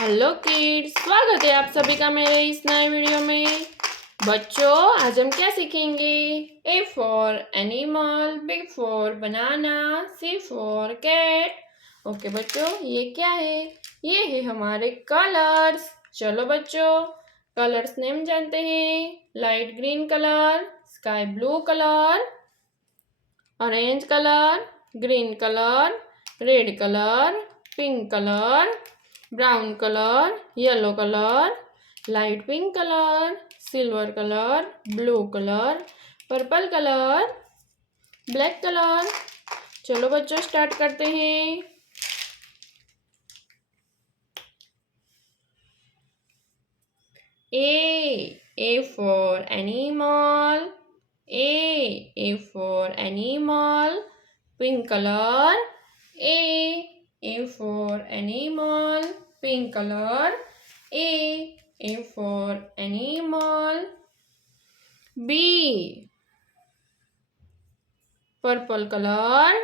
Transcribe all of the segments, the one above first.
Hello kids, स्वागत है आप सभी का मेरे इस नए वीडियो में। बच्चों, आज हम क्या सीखेंगे? A for animal, B for banana, C for cat. Okay बच्चों, ये क्या है? ये है हमारे कलर्स। चलो बच्चों, कलर्स नेम जानते हैं। Light green colour, sky blue colour, orange colour, green colour, red colour, pink colour, brown colour, yellow colour, light pink colour, silver colour, blue colour, purple colour, black colour. चलो बच्चों, start करते हैं। A for animal, A for animal, pink colour. A for animal, pink colour. A for animal. B purple colour,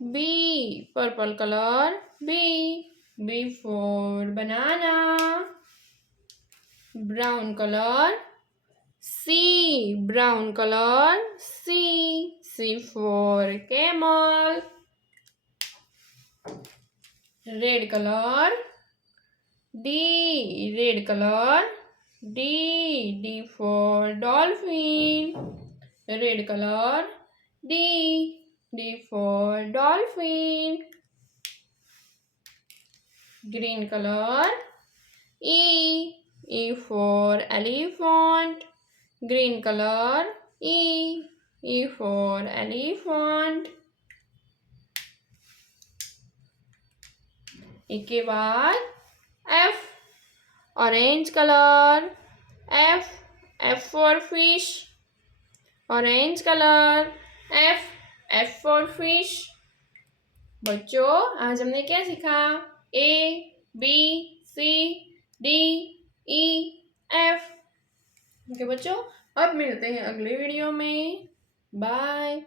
B purple colour. B for banana, brown colour. C brown colour. C for camel, red colour. D red colour. D for dolphin, red colour. D for dolphin, green colour. E for elephant, green colour. E for elephant. इसके बाद F orange colour. F for fish, orange colour. F for fish. बच्चों, आज हमने क्या सीखा? A B C D E F. Okay बच्चों, अब मिलते हैं अगले वीडियो में। बाय।